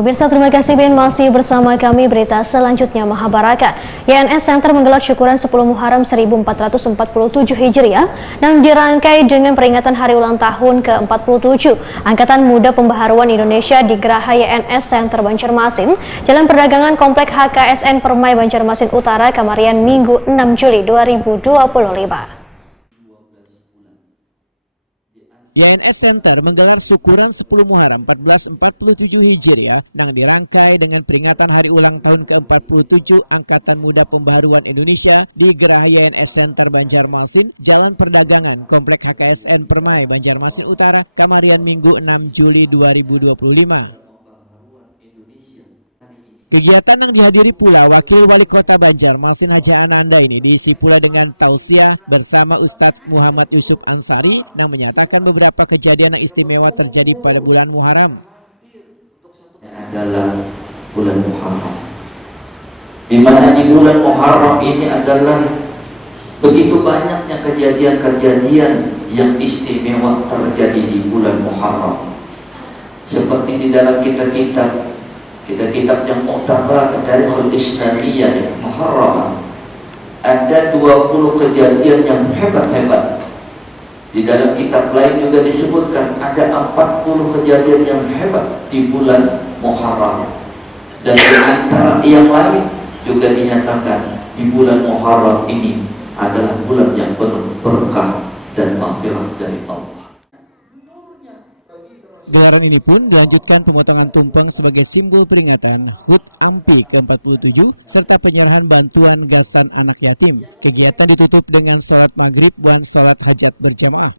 Pemirsa, terima kasih Ben masih bersama kami. Berita selanjutnya, Mahabharata. YNS Center menggelar syukuran 10 Muharram 1447 Hijriah dan dirangkai dengan peringatan hari ulang tahun ke-47 Angkatan Muda Pembaharuan Indonesia di Geraha YNS Center Banjarmasin, Jalan Perdagangan Komplek HKSN Permai Banjarmasin Utara, Kamarian, Minggu 6 Juli 2025. YNS Center menggelar syukuran 10 Muharram 1447 Hijriah yang dirangkai dengan peringatan hari ulang tahun ke-47 Angkatan Muda Pembaharuan Indonesia di Geraha YNS Center Banjarmasin, Jalan Perdagangan Komplek HKSN Permai Banjarmasin Utara, Kamarian, Minggu 6 Juli 2025. Kegiatan yang dihadiri pula Wakil Wali Kota Banjarmasin Haji Ananda ini diisi pula dengan tausiah bersama Ustadz Muhammad Yusuf Ansari yang menyatakan beberapa kejadian yang istimewa terjadi pada bulan Muharram. Adalah bulan Muharram, di mana di bulan Muharram ini adalah begitu banyaknya kejadian-kejadian yang istimewa terjadi di bulan Muharram, seperti di dalam kitab-kitab yang mu'tabar Tarikhul Islamiyah Muharram, ada 20 kejadian yang hebat-hebat. Di dalam kitab lain juga disebutkan ada 40 kejadian yang hebat di bulan Muharram. Dan di antara yang lain juga dinyatakan di bulan Muharram ini adalah bulan yang penuh berkah dan maghfirah dari Allah. Gelaran ini pun dilanjutkan pemotongan tumpeng sebagai simbol peringatan HUT AMPI ke-47 serta penyerahan bantuan gasan anak yatim. Kegiatan ditutup dengan sholat maghrib dan sholat hajat berjamaah.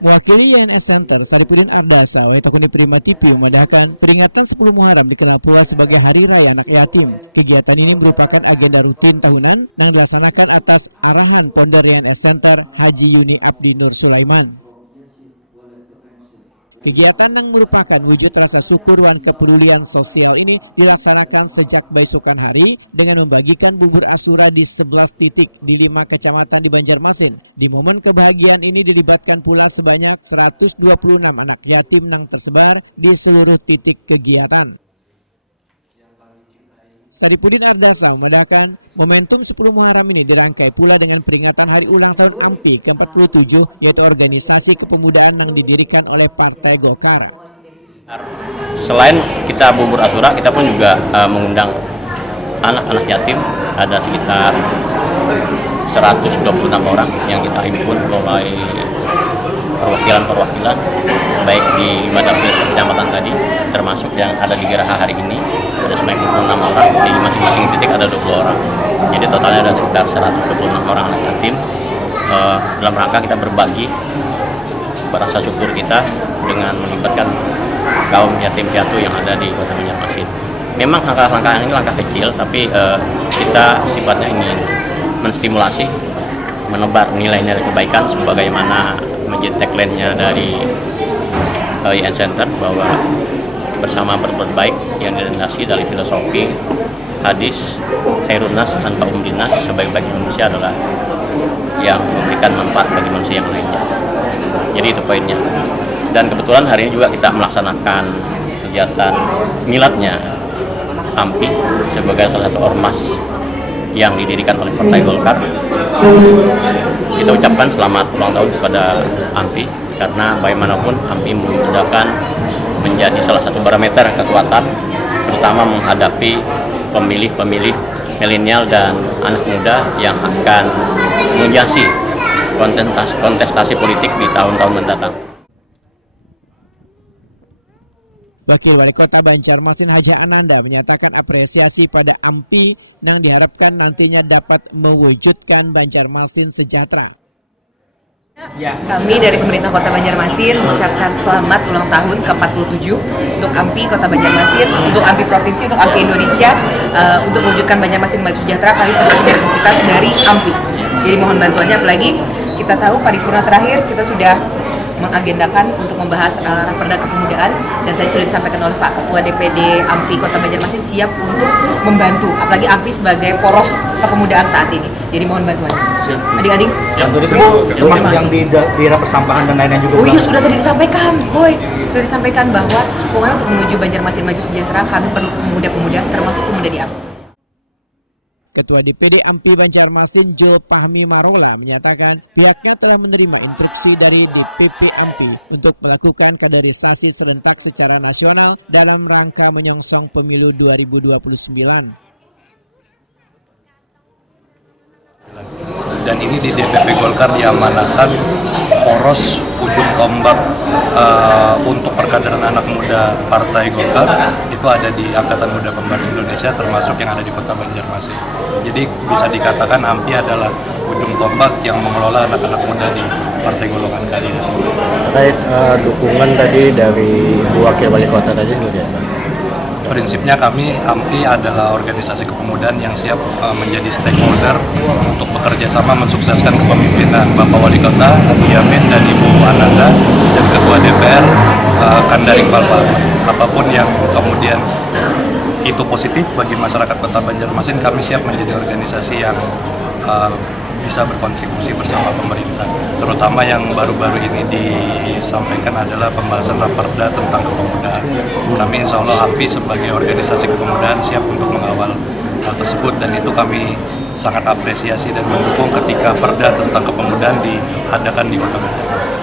Mewakili YNS Center, Saripudin Ardasa, Waitakuni Prima TV memadahkan peringatan 10 Muharram dikenal pula sebagai Hari Raya Anak Yatim. Kegiatan ini merupakan agenda rutin tahunan yang dilaksanakan atas arahan Ponder YNS Center Haji Yuni Abdi Nur Sulaiman. Kegiatan yang merupakan wujud rasa syukur dan kepedulian sosial ini dilaksanakan sejak besokan hari dengan membagikan bubur asura di 11 titik di 5 kecamatan di Banjarmasin. Di momen kebahagiaan ini dilibatkan pula sebanyak 126 anak yatim yang tersebar di seluruh titik kegiatan. Saripudin Ardasa memadahkan momentum 10 Muharram ini dirangkai pula dengan peringatan hari ulang tahun AMPI ke-47, yaitu organisasi kepemudaan yang didirikan oleh Partai Golkar. Selain kita bubur asura, kita pun juga mengundang anak-anak yatim, ada sekitar 126 orang yang kita himpun melalui perwakilan baik di Madapil kecamatan tadi, termasuk yang ada di Geraha hari ini ada sebanyak 26 orang, di masing-masing titik ada 20 orang, jadi totalnya ada sekitar 126 orang anak yatim. Dalam rangka kita berbagi rasa syukur kita dengan melibatkan kaum yatim piatu yang ada di Kota Banjarmasin. Memang langkah-langkah ini langkah kecil, tapi kita sifatnya ingin menstimulasi, menebar nilai-nilai kebaikan sebagaimana menjadi tagline-nya dari YNS Center, bahwa bersama berbuat baik yang direndasi dari filosofi hadis khairun nas tanpa umdinas, sebaik-baik manusia adalah yang memberikan manfaat bagi manusia yang lainnya. Jadi itu poinnya. Dan kebetulan hari ini juga kita melaksanakan kegiatan miladnya AMPI sebagai salah satu ormas yang didirikan oleh Partai Golkar. Kita ucapkan selamat ulang tahun kepada AMPI, karena bagaimanapun AMPI menjadi salah satu barometer kekuatan, terutama menghadapi pemilih-pemilih milenial dan anak muda yang akan menjasi kontestasi politik di tahun-tahun mendatang. Wakil Wali Kota Banjarmasin Haja Ananda menyatakan apresiasi pada AMPI yang diharapkan nantinya dapat mewujudkan Banjarmasin sejahtera. Kami dari pemerintah Kota Banjarmasin mengucapkan selamat ulang tahun ke-47 untuk AMPI Kota Banjarmasin, untuk AMPI Provinsi, untuk AMPI Indonesia, untuk mewujudkan Banjarmasin maju sejahtera. Kami perlu sinergisitas dari AMPI. Jadi mohon bantuannya, apalagi kita tahu paripurna terakhir kita sudah mengagendakan untuk membahas Raperda Kepemudaan, dan tadi sudah disampaikan oleh Pak Ketua DPD AMPI Kota Banjarmasin siap untuk membantu, apalagi AMPI sebagai poros kepemudaan saat ini. Jadi mohon bantuannya. Adik-adik. Bantuan itu termasuk yang di daerah persampahan dan lain-lain juga. Oh iya, sudah tadi disampaikan, Boy. Sudah disampaikan bahwa pokoknya untuk menuju Banjarmasin maju sejahtera kami perlu pemuda-pemuda, termasuk pemuda di AMPI. Ketua DPD AMPI Banjarmasin Jul Pahmi Marola menyatakan pihaknya telah menerima instruksi dari DPP AMPI untuk melakukan kaderisasi serentak secara nasional dalam rangka menyongsong pemilu 2029. Dan ini di DPP Golkar diamanahkan poros ujung tombak untuk perkaderan anak muda Partai Golkar itu ada di Angkatan Muda Pembantu Indonesia, termasuk yang ada di Kota Banjarmasin. Jadi bisa dikatakan AMPI adalah ujung tombak yang mengelola anak-anak muda di Partai Golongan Karya. Terkait dukungan tadi dari wakil wali kota tadi bagaimana? Prinsipnya kami AMPI adalah organisasi kepemudaan yang siap menjadi stakeholder untuk bekerja sama mensukseskan kepemimpinan Bapak Wali Kota Adi Yamin dan Ibu Ananda dan Ketua DPR Kandaring Balpa. Apapun yang kemudian itu positif bagi masyarakat Kota Banjarmasin, kami siap menjadi organisasi yang bisa berkontribusi bersama pemerintah. Terutama yang baru-baru ini disampaikan adalah pembahasan Raperda tentang kepemudaan. Kami insya Allah AMPI sebagai organisasi kepemudaan siap untuk mengawal hal tersebut, dan itu kami sangat apresiasi dan mendukung ketika Perda tentang kepemudaan diadakan di Kota Banjarmasin.